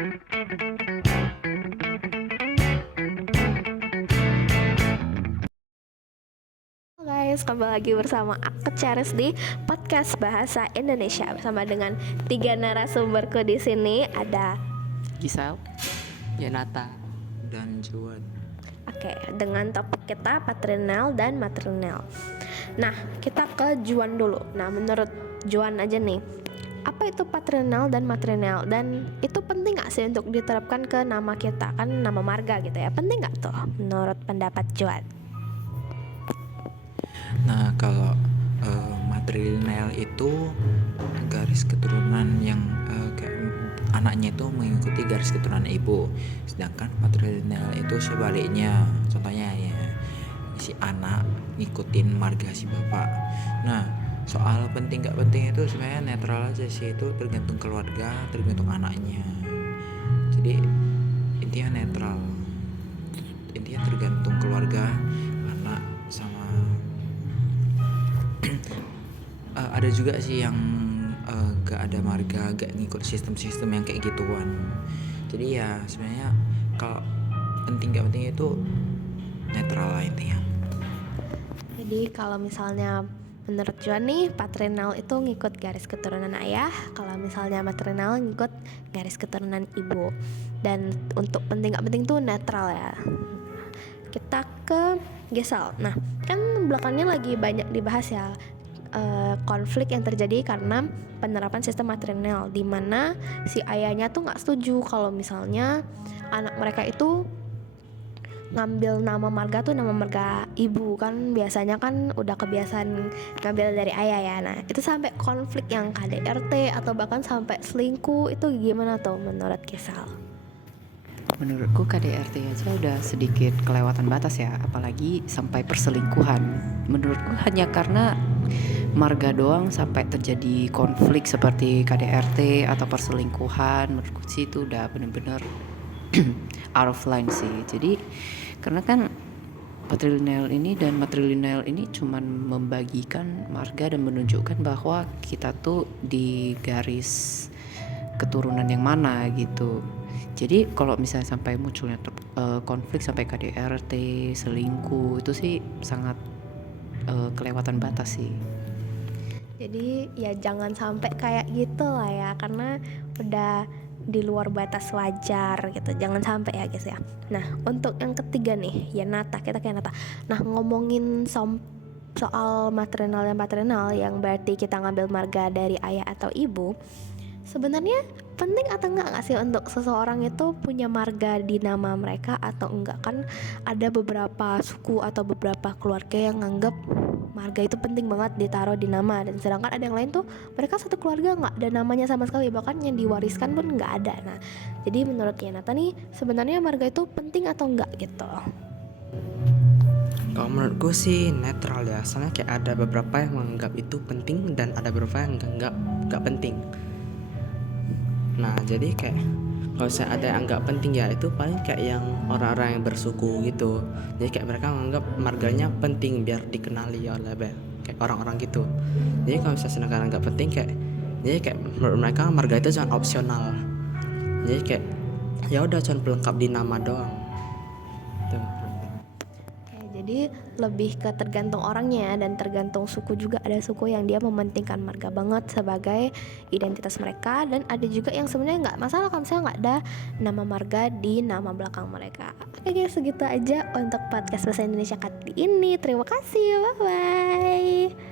Guys, kembali lagi bersama aku Charis di podcast Bahasa Indonesia bersama dengan 3 narasumberku di sini. Ada Gisel, Yanata, dan Juan. Oke, dengan topik kita paternal dan maternal. Nah, kita ke Juan dulu. Nah, menurut Juan aja nih, apa itu paternal dan maternal? Dan itu penting gak sih untuk diterapkan ke nama kita? Kan nama marga gitu ya, penting gak tuh menurut pendapat Juan? Nah, kalau matrilineal itu garis keturunan yang kayak anaknya itu mengikuti garis keturunan ibu, sedangkan patrilineal itu sebaliknya. Contohnya ya, si anak ngikutin marga si bapak. Nah, soal penting gak penting itu sebenarnya netral aja sih, itu tergantung keluarga, tergantung anaknya. Jadi intinya netral, intinya tergantung keluarga, anak sama ada juga sih yang gak ada marga, gak ngikut sistem-sistem yang kayak gituan. Jadi ya sebenarnya kalau penting gak penting itu netral lah intinya. Jadi kalau misalnya menurut Juan nih, paternal itu ngikut garis keturunan ayah, kalau misalnya maternal ngikut garis keturunan ibu. Dan untuk penting gak penting tuh netral ya. Kita ke Gesal. Nah, kan belakangnya lagi banyak dibahas ya konflik yang terjadi karena penerapan sistem maternal, di mana si ayahnya tuh nggak setuju kalau misalnya anak mereka itu ngambil nama marga tuh nama marga ibu. Kan biasanya kan udah kebiasaan ngambil dari ayah ya. Nah, itu sampai konflik yang KDRT atau bahkan sampai selingkuh, itu gimana tuh menurut Gesal? Menurutku KDRT aja udah sedikit kelewatan batas ya, apalagi sampai perselingkuhan. Menurutku hanya karena marga doang sampai terjadi konflik seperti KDRT atau perselingkuhan, menurutku sih itu udah bener-bener out of line sih. Jadi karena kan patrilineal ini dan matrilineal ini cuman membagikan marga dan menunjukkan bahwa kita tuh di garis keturunan yang mana gitu. Jadi kalau misalnya sampai munculnya konflik sampai KDRT, selingkuh, itu sih sangat kelewatan batas sih. Jadi ya jangan sampai kayak gitu lah ya, karena udah di luar batas wajar gitu. Jangan sampai ya guys ya. Nah, untuk yang ketiga nih, ya Nata, kita kayak Nata. Nah, ngomongin soal maternal dan paternal yang berarti kita ngambil marga dari ayah atau ibu, sebenarnya penting atau enggak sih untuk seseorang itu punya marga di nama mereka atau enggak? Kan ada beberapa suku atau beberapa keluarga yang nganggap marga itu penting banget ditaruh di nama, dan sedangkan ada yang lain tuh mereka satu keluarga nggak ada namanya sama sekali, bahkan yang diwariskan pun nggak ada. Nah, jadi menurut Yanata nih, sebenarnya marga itu penting atau enggak gitu? Kalau menurutku sih netral ya, soalnya kayak ada beberapa yang menganggap itu penting dan ada beberapa yang nggak penting. Nah, jadi kayak kalau saya ada yang nggak penting ya itu paling kayak yang orang-orang yang bersuku gitu. Jadi kayak mereka menganggap marganya penting biar dikenali oleh kayak orang-orang gitu. Jadi kalau misalnya sedangkan nggak penting kayak menurut mereka marga itu cuma opsional. Jadi kayak ya udah cuma pelengkap di nama doang. Tuh. Jadi lebih ke tergantung orangnya dan tergantung suku juga. Ada suku yang dia mementingkan marga banget sebagai identitas mereka, dan ada juga yang sebenarnya nggak masalah kalau misalnya nggak ada nama marga di nama belakang mereka. Oke guys, segitu aja untuk podcast bahasa Indonesia kali ini. Terima kasih, bye bye.